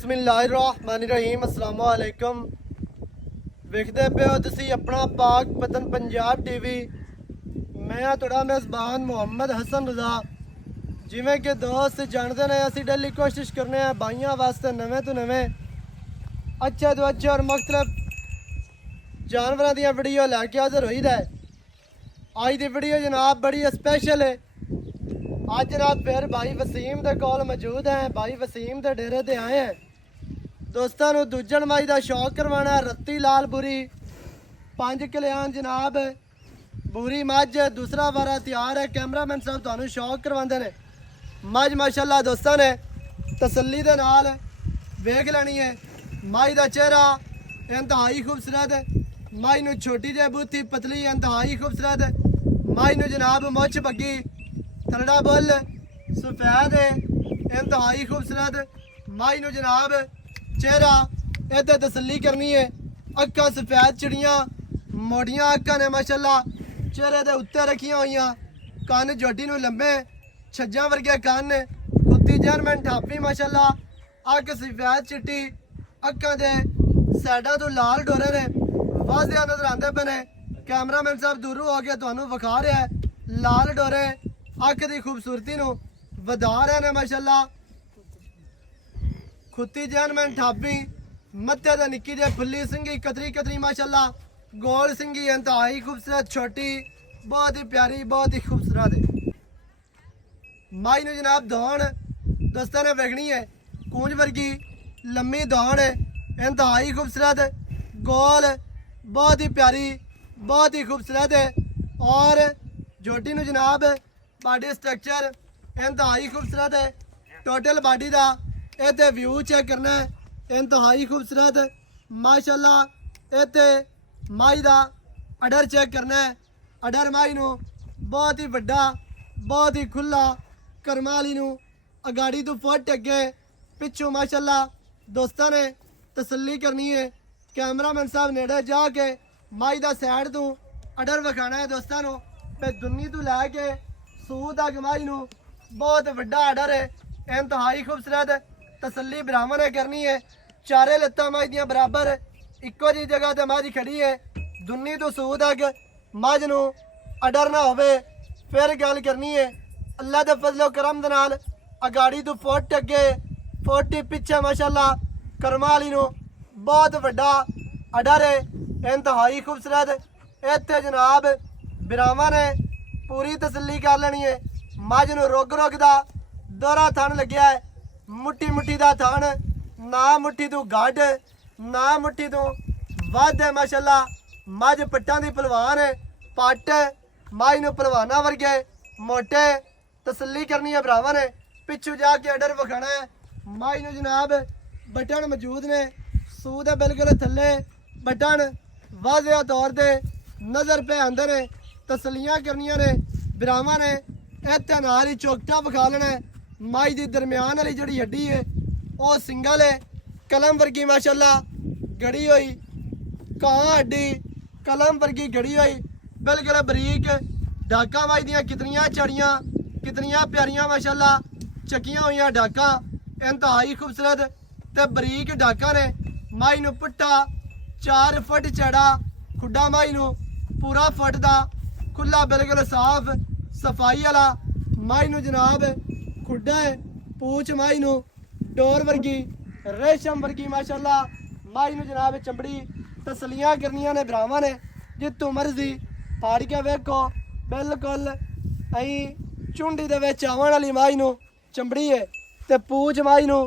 बिस्मिल्लाहिर्रहमानिर्रहीम अस्सलाम वालेकुम। ਵੇਖਦੇ ਪਏ ਹੋ ਤੁਸੀਂ ਆਪਣਾ ਪਾਕ ਪਤਨ ਪੰਜਾਬ ਟੀਵੀ। ਮੈਂ ਆ ਤੁਹਾਡਾ ਮੇਜ਼ਬਾਨ ਮੁਹੰਮਦ ਹਸਨ ਰਜ਼ਾ। ਜਿਵੇਂ ਕਿ ਦੋਸਤ ਜਾਣਦੇ ਨੇ ਅਸੀਂ ਡੇਲੀ ਕੋਸ਼ਿਸ਼ ਕਰਨੇ ਆ ਭਾਈਆਂ ਵਾਸਤੇ ਨਵੇਂ ਤੋਂ ਨਵੇਂ ਅੱਛੇ ਤੋਂ ਅੱਛੇ ਔਰ ਮੁਖਤਲਿਫ ਜਾਨਵਰਾਂ ਦੀਆਂ ਵੀਡੀਓ ਲੈ ਕੇ ਹਾਜ਼ਰ ਹੋਈਦਾ ਹੈ। ਅੱਜ ਦੀ ਵੀਡੀਓ ਜਨਾਬ ਬੜੀ ਸਪੈਸ਼ਲ ਹੈ। ਅੱਜ रात फिर भाई वसीम के कोल मौजूद है। भाई वसीम के डेरे ते आए हैं। दोस्तों को दूजन माई का शौक करवाना। रत्ती लाल बुरी 5 किलियान जनाब बुरी मझ दूसरा वारा तैयार है। कैमरामैन साहब तुहानू शौक करवाते हैं। मझ माशाल्लाह दोस्तों ने तसल्ली दे नाल वेख लेनी है। माई का चेहरा इंतहाई खूबसूरत है। माई नू छोटी जी बूथी पतली इंतहाई खूबसूरत है। माई नू जनाब मुछ बग्गी थलड़ा बुल सफेद है इंतहाई खूबसूरत। माई नू जनाब चेहरा इतने तसल्ली करनी है। अक्कां सफेद चिड़ियाँ मोटियां अक्कां ने माशाल्लाह चेहरे के उत्ते रखिया हुई। कन जोटी नू लंबे छज्जा वर्गे कन कुत्ती जर्मन ठापी माशाल्लाह अक्क सफेद चिट्टी अक्कां दे साइडा तो लाल डोरे ने वाजिया नजर आते पे ने। कैमरामैन साहब दूरों आके तुहानू विखा रहा है लाल डोरे अख की खूबसूरती नू वधा रहे ने माशाल्लाह। खुत्ती जैनमैन ठाबी मत्थे ते निक्की जी फुल्ली सिंगी कतरी कतरी माशाल्लाह गोल सिंगी इंतहाई खूबसूरत छोटी बहुत ही प्यारी बहुत ही खूबसूरत है। माई नू जनाब दौड़ दोस्तों ने वेखनी है कूंज वर्गी लम्मी दौड़ है इंतहाई खूबसूरत गोल बहुत ही प्यारी बहुत ही खूबसूरत है। और जोटी नू जनाब बॉडी स्ट्रक्चर इंतहाई खूबसूरत है। टोटल बॉडी का इतने व्यू चेक करना है इंतहाई खूबसूरत माशाल्लाह। इतने माई का अडर चेक करना है। अडर माई नू बहुत ही वड्डा बहुत ही खुला करमा वाली नू अगाड़ी तो फुट अगे पिछू माशाल्लाह दोस्तों ने तसल्ली करनी है। कैमरामैन साहब नेड़े जाके माई का सैड तू अडर विखाना है दोस्तों को। फिर दुन्नी तो लैके सूह तक माई नू बहुत वड्डा अडर है इंतहाई खूबसूरत। तसल्ली ब्राह्मण ने करनी है। चारे लत्तां मझ दियां बराबर इक्को जी जगह ते मझ खड़ी है। दुन्नी तो सूह तक मझ नू अडर ना होवे फिर गल करनी है। अल्लाह दे फजलो करम दे नाल अगाड़ी तो फुट अगे फुट ही पिछे माशाल्लाह करमा वाली नू बहुत वड्डा अडर है इंतहाई खूबसूरत। इत्थे जनाब बिरावां ने पूरी तसल्ली कर लेनी है। मझ नू रुग रुग दा दोहरा थन लग्या है। मुट्ठी मुट्ठी दा थन ना मुट्ठी तू गढ़ ना मुट्ठी तू वध है माशाल्लाह। मझ पट्टां दी पलवान है पट्ट माई नू पलवाना वर्गे मोटे तसल्ली करनी है भरावां ने। पिछू जाके अडर विखाना है। माई नू जनाब बटन मौजूद ने सूह दे बिल्कुल थल्ले बटन वाजिया तौर ते नज़र पे आंदे ने। तसलियां करनियां ने बिरावां ने। इत्थे नाल ही चौकटा विखा लेना है। माई दी दरम्यान वाली जिहड़ी हड्डी है वह सिंगल है कलम वर्गी माशाल्लाह गड़ी हुई कां हड्डी कलम वर्गी गड़ी हुई बिल्कुल बरीक डाका माई दियां कितनियां चढ़ियां कितनियां प्यारियां माशाल्लाह चकियां हुई डाका इंतहाई खूबसूरत ते बरीक डाका ने। माई नू पुट्टा 4 फुट चढ़ा खुड्डा माई नू पूरा फुट दा खुला बिल्कुल साफ सफाई वाला माई नू जनाब खुड्डा है। पूछ माई नू डोर वर्गी रेशम वर्गी माशाल्लाह माई नू जनाब चमड़ी तसलियां करनियां ने भरावां ने। जितों मर्जी फाड़ के वेखो बिल्कुल अई झुंडी दे विच आवन वाली माई नू चमड़ी है ते पूछ माई नू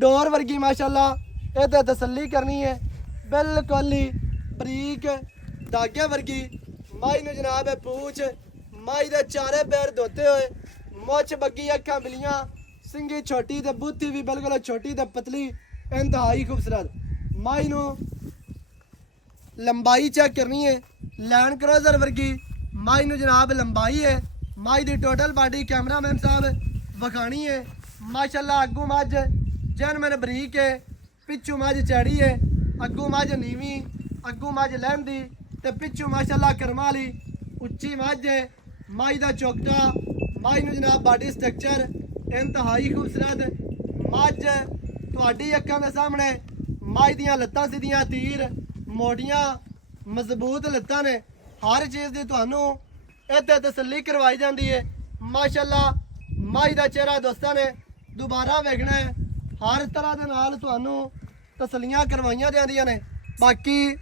डोर वर्गी माशाल्लाह। इह ते तसल्ली करनी है बिल्कुल ही बरीक धागे वर्गी माई नू जनाब पूछ माई दे चारे पैर धोते हुए मुछ बग्गी अखां मिलियां सिंगी छोटी ते बूथी भी बिल्कुल छोटी ते पतली इंतहाई खूबसूरत। माई नू लंबाई चेक करनी है लैंड क्रोजर वर्गी माई नू जनाब लंबाई है। माई दी टोटल बॉडी कैमरामैन साहब विखानी है माशाल्लाह। अग्गू मझ जैनमैन बरीक है पिछू मझ चैड़ी है अग्गू मझ नीवी अग्गू मझ लहंदी ते पिछू माशाल्लाह करमा वाली उच्ची मझ है। माई का चौकटा माई नू जनाब बॉडी स्ट्रक्चर इंतहाई खूबसूरत मझ ਤੁਹਾਡੀ ਅੱਖਾਂ ਦੇ ਸਾਹਮਣੇ ਮੱਝ ਦੀਆਂ ਲੱਤਾਂ ਸਿੱਧੀਆਂ ਤੀਰ ਮੋਟੀਆਂ ਮਜ਼ਬੂਤ ਲੱਤਾਂ ਨੇ ਹਰ ਚੀਜ਼ ਦੀ ਤੁਹਾਨੂੰ ਇੱਥੇ ਤਸੱਲੀ ਕਰਵਾਈ ਜਾਂਦੀ ਹੈ ਮਾਸ਼ਾਅੱਲਾ ਮੱਝ ਦਾ ਚਿਹਰਾ ਦੋਸਤਾਂ ਨੇ ਦੁਬਾਰਾ ਵੇਖਣਾ ਹੈ ਹਰ ਤਰ੍ਹਾਂ ਦੇ ਨਾਲ ਤੁਹਾਨੂੰ ਤਸੱਲੀਆਂ ਕਰਵਾਈਆਂ ਜਾਂਦੀਆਂ ਨੇ ਬਾਕੀ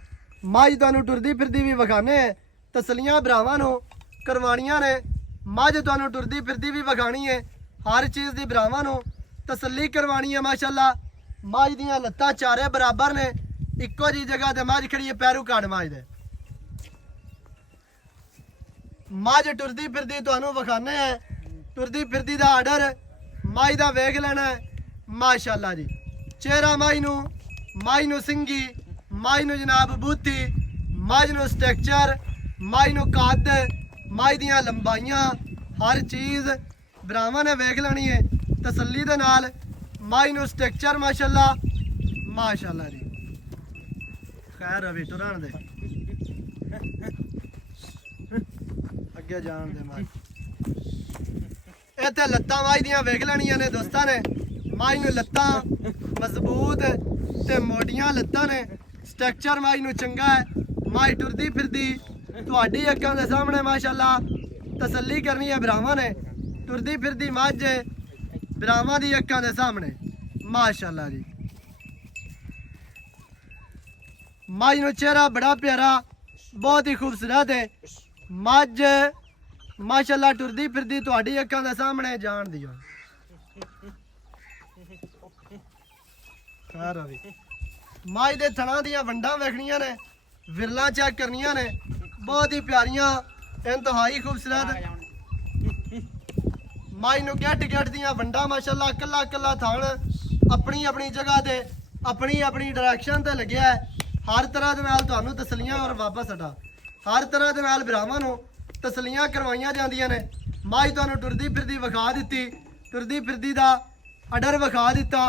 ਮੱਝ ਤੁਹਾਨੂੰ ਟੁਰਦੀ ਫਿਰਦੀ ਵੀ ਵਿਖਾਣੇ ਹੈ ਤਸੱਲੀਆਂ ਭਰਾਵਾਂ ਨੂੰ ਕਰਵਾਉਣੀਆਂ ਨੇ ਮੱਝ ਤੁਹਾਨੂੰ ਟੁਰਦੀ ਫਿਰਦੀ ਵੀ ਵਿਖਾਣੀ ਹੈ ਹਰ ਚੀਜ਼ ਦੀ ਭਰਾਵਾਂ ਨੂੰ ਤਸੱਲੀ ਕਰਵਾਉਣੀ ਹੈ ਮਾਸ਼ਾਅੱਲਾ ਮੱਝ ਦੀਆਂ ਲੱਤਾਂ ਚਾਰੇ ਬਰਾਬਰ ਨੇ ਇੱਕੋ ਜੀ ਜਗ੍ਹਾ ਤੇ ਮੱਝ ਖੜੀ ਹੈ ਪੈਰੂ ਕਾੜ ਮੱਝ ਦੇ ਮੱਝ ਟੁਰਦੀ ਫਿਰਦੀ ਤੁਹਾਨੂੰ ਵਿਖਾਣੇ ਹੈ ਟੁਰਦੀ ਫਿਰਦੀ ਦਾ ਆਰਡਰ ਮੱਝ ਦਾ ਵੇਖ ਲੈਣਾ ਹੈ ਮਾਸ਼ਾਅੱਲਾ ਜੀ ਚਿਹਰਾ ਮੱਝ ਨੂੰ ਸਿੰਗੀ ਮੱਝ ਨੂੰ ਜਨਾਬ ਬੂਥੀ ਮੱਝ ਨੂੰ ਸਟਰਕਚਰ ਮੱਝ ਨੂੰ ਕੱਦ ਮੱਝ ਦੀਆਂ ਲੰਬਾਈਆਂ ਹਰ ਚੀਜ਼ ਭਰਾਵਾਂ ਨੇ ਵੇਖ ਲੈਣੀ ਹੈ ਤਸੱਲੀ ਦੇ ਨਾਲ ਮੱਝ ਨੂੰ ਸਟਰਕਚਰ ਮਾਸ਼ਾਅੱਲਾ ਜੀ ਖੈਰ ਰਵੀ ਤੁਰਨ ਦੇ ਅੱਗੇ ਜਾਣ ਦੇ ਮੱਝ ਇੱਥੇ ਲੱਤਾਂ ਮੱਝ ਦੀਆਂ ਵੇਖ ਲੈਣੀਆਂ ਨੇ ਦੋਸਤਾਂ ਨੇ ਮੱਝ ਨੂੰ ਲੱਤਾਂ ਮਜ਼ਬੂਤ ਤੇ ਮੋਟੀਆਂ ਲੱਤਾਂ ਨੇ ਸਟਰਕਚਰ ਮੱਝ ਨੂੰ ਚੰਗਾ ਹੈ ਮੱਝ ਟੁਰਦੀ ਫਿਰਦੀ ਤੁਹਾਡੀ ਅੱਖਾਂ ਦੇ ਸਾਹਮਣੇ ਮਾਸ਼ਾਅੱਲਾ ਤਸੱਲੀ ਕਰਨੀ ਹੈ ਭਰਾਵਾਂ ਨੇ ਟੁਰਦੀ ਫਿਰਦੀ ਮੱਝ ਭਰਾਵਾਂ ਦੀ ਅੱਖਾਂ ਦੇ ਸਾਹਮਣੇ ਮਾਸ਼ਾਅੱਲਾ ਜੀ ਮੱਝ ਨੂੰ ਚਿਹਰਾ ਬੜਾ ਪਿਆਰਾ ਬਹੁਤ ਹੀ ਖੂਬਸੂਰਤ ਹੈ ਮੱਝ ਮਾਸ਼ਾਅੱਲਾ ਟੁਰਦੀ ਫਿਰਦੀ ਤੁਹਾਡੀ ਅੱਖਾਂ ਦੇ ਸਾਹਮਣੇ ਜਾਣ ਦਿਓ ਰਵੀ ਮੱਝ ਦੇ ਥਣਾਂ ਦੀਆਂ ਵੰਡਾਂ ਵੇਖਣੀਆਂ ਨੇ ਵਿਰਲਾਂ ਚੈੱਕ ਕਰਨੀਆਂ ਨੇ ਬਹੁਤ ਹੀ ਪਿਆਰੀਆਂ ਇੰਤਹਾਈ ਖੂਬਸੂਰਤ ਮੱਝ ਨੂੰ ਗੱਟ ਦੀਆਂ ਵੰਡਾਂ ਮਾਸ਼ਾਅੱਲਾ ਕੱਲਾ ਕੱਲਾ ਥਣ ਆਪਣੀ ਆਪਣੀ ਜਗ੍ਹਾ ਤੇ ਆਪਣੀ ਆਪਣੀ ਡਾਇਰੈਕਸ਼ਨ ਤੇ ਲੱਗਿਆ ਹੈ ਹਰ ਤਰ੍ਹਾਂ ਦੇ ਨਾਲ ਤੁਹਾਨੂੰ ਤਸੱਲੀਆਂ ਔਰ ਵਾਪਸ ਹਟਾ ਹਰ ਤਰ੍ਹਾਂ ਦੇ ਨਾਲ ਭਰਾਵਾਂ ਨੂੰ ਤਸੱਲੀਆਂ ਕਰਵਾਈਆਂ ਜਾਂਦੀਆਂ ਨੇ ਮੱਝ ਤੁਹਾਨੂੰ ਟੁਰਦੀ ਫਿਰਦੀ ਵਿਖਾ ਦਿੱਤੀ ਟੁਰਦੀ ਫਿਰਦੀ ਦਾ ਆਰਡਰ ਵਿਖਾ ਦਿੱਤਾ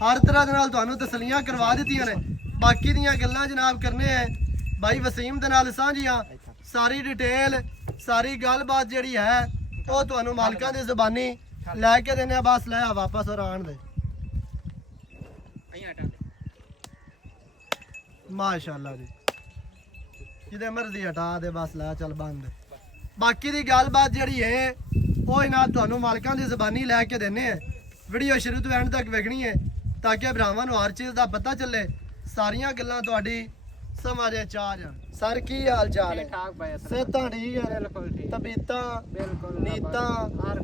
ਹਰ ਤਰ੍ਹਾਂ ਦੇ ਨਾਲ ਤੁਹਾਨੂੰ ਤਸੱਲੀਆਂ ਕਰਵਾ ਦਿੱਤੀਆਂ ਨੇ ਬਾਕੀ ਦੀਆਂ ਗੱਲਾਂ ਜਨਾਬ ਕਰਨੇ ਹੈ ਭਾਈ ਵਸੀਮ ਦੇ ਨਾਲ ਸਾਂਝੀਆਂ ਸਾਰੀ ਡਿਟੇਲ ਸਾਰੀ ਗੱਲਬਾਤ ਜਿਹੜੀ ਹੈ ਉਹ ਤੁਹਾਨੂੰ ਮਾਲਕਾਂ ਦੀ ਜ਼ੁਬਾਨੀ ਲੈ ਕੇ ਦੇਣੇ ਆ ਬਸ ਲੈ ਆ ਵਾਪਸ ਔਰ ਆਣ ਦੇ ਮਾਸ਼ਾਅੱਲਾ ਜੀ ਜਿਹਦੇ ਮਰਜ਼ੀ ਹਟਾ ਦੇ ਬਸ ਲੈ ਚੱਲ ਬੰਦ ਬਾਕੀ ਦੀ ਗੱਲਬਾਤ ਜਿਹੜੀ ਹੈ ਉਹ ਜਨਾਬ ਤੁਹਾਨੂੰ ਮਾਲਕਾਂ ਦੀ ਜ਼ੁਬਾਨੀ ਲੈ ਕੇ ਦੇਣੇ ਆ ਵੀਡੀਓ ਸ਼ੁਰੂ ਤੋਂ ਐਂਡ ਤੱਕ ਵੇਖਣੀ ਹੈ ਤਾਂ ਕਿ ਭਰਾਵਾਂ ਨੂੰ ਹਰ ਚੀਜ਼ ਦਾ ਪਤਾ ਚੱਲੇ ਸਾਰੀਆਂ ਗੱਲਾਂ ਤੁਹਾਡੀ ਸਮਝ ਚ ਆ ਜਾਣ ਸਰ ਕੀ ਹਾਲ ਚਾਲ ਹੈ ਸਿਹਤਾਂ ਠੀਕ ਹੈ ਬਿਲਕੁਲ ਠੀਕ ਤਬੀਅਤਾਂ ਬਿਲਕੁਲ ਨੀਤਾਂ ਹਰ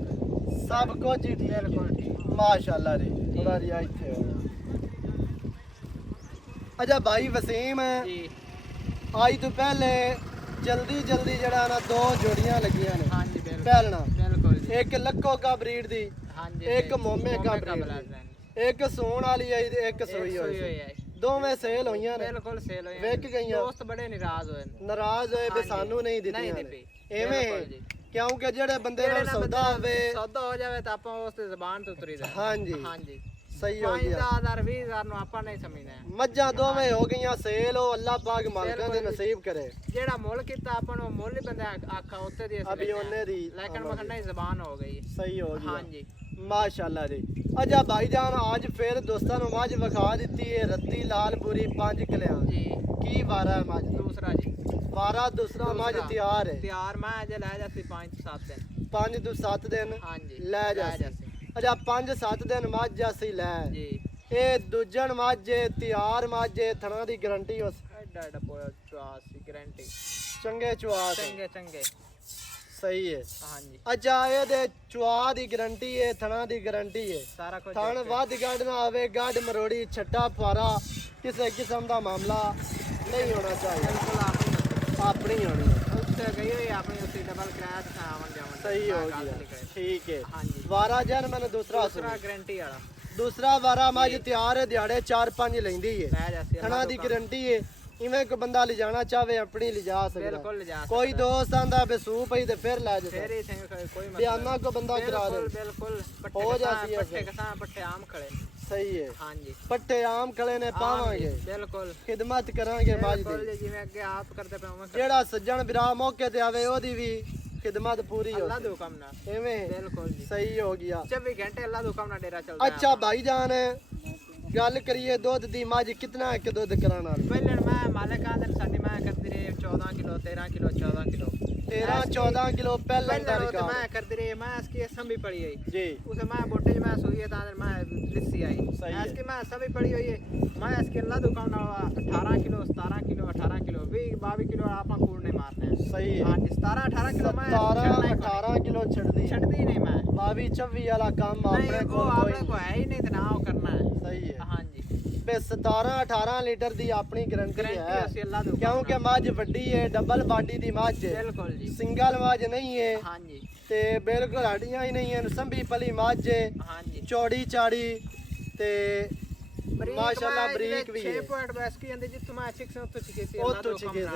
ਸਭ ਕੁਝ ਠੀਕ ਬਿਲਕੁਲ ਠੀਕ ਮਾਸ਼ਾਅੱਲਾ ਜੀ ਥੋੜਾ ਜਿਹਾ ਇੱਥੇ ਅੱਛਾ ਭਾਈ ਵਸੀਮ ਜੀ ਅੱਜ ਤੋਂ ਪਹਿਲੇ ਜਲਦੀ ਜਿਹੜਾ ਨਾ ਦੋ ਜੋੜੀਆਂ ਲੱਗੀਆਂ ਨੇ ਹਾਂਜੀ ਬਿਲਕੁਲ ਇੱਕ ਲੱਖੋ ਕਾ ਬਰੀਡ ਦੀ ਹਾਂਜੀ ਇੱਕ ਮੋਮੇ ਕਾ ਬਰੀਡ ਇੱਕ ਸੂਣ ਵਾਲੀ ਆਈ ਤੇ ਇੱਕ ਸੂਈ ਹੋਈ ਦੋਵੇਂ ਸੇਲ ਹੋਈਆਂ ਨੇ ਬਿਲਕੁਲ ਸੇਲ ਹੋਈਆਂ ਵਿਕ ਗਈਆਂ ਦੋਸਤ ਬੜੇ ਨਾਰਾਜ਼ ਹੋਏ ਵੀ ਸਾਨੂੰ ਨਹੀਂ ਦਿੱਤੀਆਂ ਐਵੇਂ ਕਿਉਂਕਿ ਜਿਹੜੇ ਬੰਦੇ ਨਾਲ ਸੌਦਾ ਹੋ ਜਾਵੇ ਤਾਂ ਆਪਾਂ ਉਸ ਦੀ ਜ਼ਬਾਨ ਤੋਂ ਉਤਰੀਦਾ ਹਾਂਜੀ ਸਹੀ ਹੋ ਗਿਆ 5000 20000 ਨੂੰ ਆਪਾਂ ਨਹੀਂ ਸਮਝਣਾ ਮੱਝਾਂ ਦੋਵੇਂ ਹੋ ਗਈਆਂ ਸੇਲ ਉਹ ਅੱਲਾਹ ਪਾਕ ਮਾਲਕਾਂ ਦੇ ਨਸੀਬ ਕਰੇ ਜਿਹੜਾ ਮੁੱਲ ਕੀਤਾ ਆਪਾਂ ਨੂੰ ਮੁੱਲ ਹੀ ਬੰਦੇ ਆਖਾ ਉੱਤੇ ਦੀ ਅਭੀ ਉਹਨੇ ਦੀ ਲੇਕਿਨ ਮਖੰਡਾ ਦੀ ਜ਼ਬਾਨ ਹੋ ਗਈ ਸਹੀ ਹੋ ਗਿਆ ਹਾਂਜੀ ਮਾਸ਼ਾਅੱਲਾ ਜੀ ਅੱਛਾ ਭਾਈਜਾਨ ਅੱਜ ਫਿਰ ਦੋਸਤਾਂ ਨੂੰ ਮੱਝ ਵਿਖਾ ਦਿੱਤੀ ਹੈ ਰੱਤੀ ਲਾਲਪੁਰੀ 5 ਕਿਲਿਆਂ ਜੀ ਕੀ ਵਾਰਾ ਹੈ ਮੱਝ ਦੂਸਰਾ ਜੀ ਵਾਰਾ ਦੂਸਰਾ ਮੱਝ ਤਿਆਰ ਹੈ ਤਿਆਰ ਮੈਂ ਅਜੇ ਲੈ ਜਾਸੀ 5-7 ਦਿਨ 5 ਤੋਂ 7 ਦਿਨ ਹਾਂਜੀ ਲੈ ਜਾਸੀ ਅੱਛਾ 5-7 ਦਿਨ ਮੱਝ ਅਸੀਂ ਲੈ ਜੀ ਇਹ ਦੂਜਣ ਮੱਝ ਤਿਆਰ ਮੱਝ ਥਣਾ ਦੀ ਗਾਰੰਟੀ ਉਸ ਐਡਾ ਪੋਇਆ ਚੁਆਸ ਦੀ ਗਾਰੰਟੀ ਚੰਗੇ ਚੁਆਸ ਚੰਗੇ ਸਹੀ ਹੈ ਹਾਂਜੀ ਅੱਛਾ ਇਹਦੇ ਚੁਆ ਦੀ ਗਾਰੰਟੀ ਹੈ ਥਣਾ ਦੀ ਗਾਰੰਟੀ ਹੈ ਸਾਰਾ ਕੁਝ ਥਣ ਵੱਧ ਗੱਡ ਨਾ ਆਵੇ ਗੱਡ ਮਰੋੜੀ ਛੱਟਾ ਫਾਰਾ ਕਿਸੇ ਕਿਸਮ ਦਾ ਮਾਮਲਾ ਨਹੀਂ ਹੋਣਾ ਚਾਹੀਦਾ ਬਿਲਕੁਲ ਆਪਣੀ ਹੋਣੀ ਹੈ ਉੱਤੇ ਗਈ ਹੋਈ ਆਪਣੀ ਉੱਤੇ ਡਬਲ ਕਿਰਾਇਆ ਤੇ ਆਵਣ ਜਾਵਣ ਸਹੀ ਹੋ ਗਿਆ ਠੀਕ ਹੈ ਹਾਂਜੀ ਵਾਰਾ ਜਨ ਮੈਨੂੰ ਦੂਸਰਾ ਗਾਰੰਟੀ ਵਾਲਾ ਦੂਸਰਾ ਵਾਰਾ ਮੱਝ ਤਿਆਰ ਹੈ ਦਿਹਾੜੇ 4-5 ਲੈਂਦੀ ਹੈ ਥਣਾ ਦੀ ਗਾਰੰਟੀ ਹੈ ਇਵੇਂ ਕੋ ਬੰਦਾ ਲਿਜਾਣਾ ਚਾਹਵੇ ਆਪਣੀ ਲਿਜਾ ਸਕਦਾ ਬਿਲਕੁਲ ਲਿਜਾ ਕੋਈ ਦੋਸਤ ਆਂਦਾ ਬਸੂ ਪਈ ਤੇ ਫਿਰ ਲੈ ਜਾ ਫਿਰ ਹੀ ਕੋਈ ਮਸਲਾ ਬਿਆਨਾ ਕੋ ਬੰਦਾ ਕਰਾ ਦੇ ਬਿਲਕੁਲ ਹੋ ਜਾਂਦੀ ਹੈ ਪੱਠੇ ਕਸਾਂ ਪੱਠੇ ਆਮ ਖੜੇ ਸਹੀ ਹੈ ਹਾਂਜੀ ਪੱਠੇ ਆਮ ਖੜੇ ਨੇ ਪਾਵਾਂਗੇ ਬਿਲਕੁਲ ਖਿਦਮਤ ਕਰਾਂਗੇ ਮੱਝ ਦੀ ਜਿਵੇਂ ਅੱਗੇ ਆਪ ਕਰਦੇ ਪਏ ਜਿਹੜਾ ਸੱਜਣ ਵੀਰਾ ਮੌਕੇ ਤੇ ਆਵੇ ਉਹਦੀ ਵੀ ਖਿਦਮਤ ਪੂਰੀ ਹੋ ਅੱਲਾ ਦੇ ਹੁਕਮ ਨਾਲ ਐਵੇਂ ਬਿਲਕੁਲ ਜੀ ਸਹੀ ਹੋ ਗਿਆ 24 ਘੰਟੇ ਅੱਲਾ ਦੇ ਹੁਕਮ ਨਾਲ ਡੇਰਾ ਚੱਲਦਾ ਅੱਛਾ ਭਾਈ ਜਾਨ गल करिए दुध दी मज कितना एक दुध कराना पहले मैं मालिक आदर साडी मैं करदी रही 14 किलो 13 किलो 14 किलो 13-14 किलो पहले तो मैं करदी रही मैं इसकी असम भी पड़ी हुई जी उसे मैं बोटे में सुई है तांदर मैं लिस्सी आई इसकी मैं सब भी पड़ी हुई है मैं इसके अल्लाह दुकान 18 किलो 17 किलो 18 किलो 22 किलो आपा कूड़ नहीं मारते हैं सही है हां 17 18 किलो मैं 18 किलो छड़दी छड़दी नहीं मैं 22 24 वाला काम अपने को आपने को है ही नहीं तो ना वो करना है सही है हां जी पे 17-18 लीटर दी अपनी गारंटी है ਅਸੀਂ ਅੱਲਾ ਦੁਕਾਨ क्योंकि मज वड्डी है डबल बाडी दी मज है बिल्कुल जी सिंगल मज नहीं है हां जी ते बिल्कुल हड्डियां ही नहीं है संभी पली मज है हां जी चौड़ी चाड़ी ते माशाल्लाह बरीक भी 6 है पॉइंट बस की अंदर जित मैं 6 तो छिके सी ਉਹ ਤੋਂ ਚੀਕੇ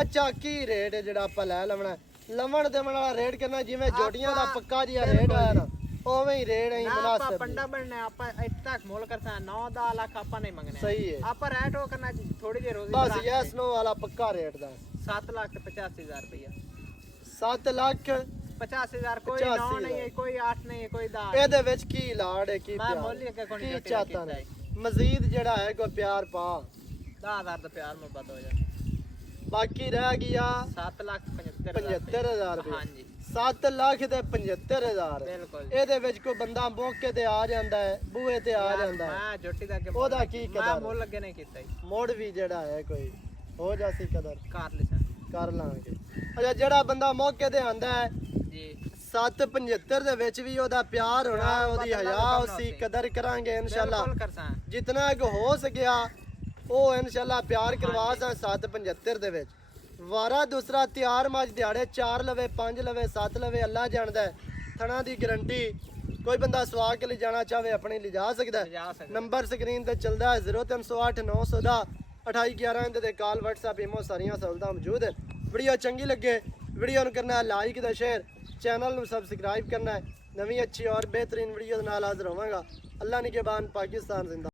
ਅੱਛਾ ਕੀ ਰੇਟ ਹੈ ਜਿਹੜਾ ਆਪਾਂ ਲੈ ਲਵਣਾ ਲਵਣ ਦੇਵਣ ਵਾਲਾ ਰੇਟ ਕਰਨਾ ਜਿਵੇਂ ਜੋਟੀਆਂ ਦਾ ਪੱਕਾ ਜਿਹਾ ਰੇਟ ਆਇਆ ਨਾ ਉਵੇਂ ਹੀ ਰੇਟ ਹੈ ਆਪਾਂ ਮੁਨਾਸਿਬ ਪੰਡਾ ਬਣਨਾ ਆਪਾਂ ਇੱਥੇ ਤੱਕ ਮੋਲ ਕਰਤਾ 9-10 ਲੱਖ ਆਪਾਂ ਨਹੀਂ ਮੰਗਨੇ ਸਹੀ ਹੈ ਆਪਾਂ ਰੇਟ ਉਹ ਕਰਨਾ ਥੋੜੀ ਜਿਹੀ ਰੋਜ਼ੀ ਬਸ ਯੈਸ ਨੋ ਵਾਲਾ ਪੱਕਾ ਰੇਟ ਦਾ 7,85,000 ਰੁਪਇਆ 7 ਲੱਖ 50,000 ਕੋਈ 9 ਨਹੀਂ ਹੈ ਕੋਈ 8 ਨਹੀਂ ਹੈ ਕੋਈ 10 ਇਹਦੇ ਵਿੱਚ ਕੀ ਲਾੜ ਹੈ ਕੀ ਮੈਂ ਪਿਆਰ ਮੁੱਲ ਹੀ ਅੱਗੇ ਕੋਈ ਕੀ ਨਹੀਂ ਚਾਹਤਾ ਨੇ ਮਜ਼ੀਦ ਜਿਹੜਾ ਹੈ ਕੋਈ ਪਿਆਰ ਪਾ 10,000 ਦਾ ਪਿਆਰ ਮੁਹੱਬਤ ਹੋ ਜਾ ਬਾਕੀ ਰਹਿ ਗਿਆ 7,75,000 ਰੁਪਏ ਹਾਂਜੀ 7 ਲੱਖ ਤੇ 75,000 ਬਿਲਕੁਲ ਇਹਦੇ ਵਿੱਚ ਕੋਈ ਬੰਦਾ ਮੌਕੇ ਤੇ ਆ ਜਾਂਦਾ ਹੈ ਬੂਹੇ ਤੇ ਆ ਜਾਂਦਾ ਹੈ ਮੈਂ ਜੋਟੀ ਦਾ ਅੱਗੇ ਉਹਦਾ ਕੀ ਮੈਂ ਕਦਰ ਮੁੱਲ ਅੱਗੇ ਨਹੀਂ ਕੀਤਾ ਜੀ ਮੋੜ ਵੀ ਜਿਹੜਾ ਹੈ ਕੋਈ ਹੋ ਜਾਸੀ ਕਦਰ ਕਰ ਲਿਆ ਕਰ ਲਾਂਗੇ ਅੱਛਾ ਜਿਹੜਾ ਬੰਦਾ ਮੌਕੇ ਤੇ ਆਂਦਾ ਹੈ ਜੀ 775 ਦੇ ਵਿੱਚ ਵੀ ਉਹਦਾ ਪਿਆਰ ਹੋਣਾ ਹੈ ਉਹਦੀ ਹਯਾ ਉਸੀ ਕਦਰ ਕਰਾਂਗੇ ਇਨਸ਼ਾਅੱਲਾ ਬਿਲਕੁਲ ਕਰਸਾਂ ਜਿੰਨਾ ਕੁ ਹੋ ਸਕਿਆ ਉਹ ਇਨਸ਼ਾਅੱਲਾ ਪਿਆਰ ਕਰਵਾ ਸਾਂ 775 ਦੇ ਵਿੱਚ ਵਾਰਾ ਦੂਸਰਾ ਤਿਆਰ ਮੱਝ ਦਿਹਾੜੇ 4 ਲਵੇ 5 ਲਵੇ 7 ਲਵੇ ਅੱਲਾ ਜਾਣਦਾ ਹੈ ਥਣਾ ਦੀ ਗਾਰੰਟੀ ਕੋਈ ਬੰਦਾ ਸਵਾ ਕੇ ਲੈ ਜਾਣਾ ਚਾਹੇ ਆਪਣੀ ਲਿਜਾ ਸਕਦਾ ਹੈ ਨੰਬਰ ਸਕਰੀਨ ਤੇ ਚੱਲਦਾ ਹੈ 0308 900 ਦਾ 2811 ਇਹਦੇ ਤੇ ਕਾਲ WhatsApp ਇਮੋ ਸਾਰੀਆਂ ਸਹੂਲਤਾਂ ਮੌਜੂਦ ਹੈ ਵੀਡੀਓ ਚੰਗੀ ਲੱਗੇ ਵੀਡੀਓ ਨੂੰ ਕਰਨਾ ਹੈ ਲਾਈਕ ਤੇ ਸ਼ੇਅਰ ਚੈਨਲ ਨੂੰ ਸਬਸਕ੍ਰਾਈਬ ਕਰਨਾ ਹੈ ਨਵੀਂ ਅੱਛੀ ਔਰ ਬਿਹਤਰੀਨ ਵੀਡੀਓ ਦੇ ਨਾਲ ਹਾਜ਼ਰ ਹੋਵਾਂਗਾ ਅੱਲਾ ਨਿਗਹਿਬਾਨ ਪਾਕਿਸਤਾਨ ਜ਼ਿੰਦਾ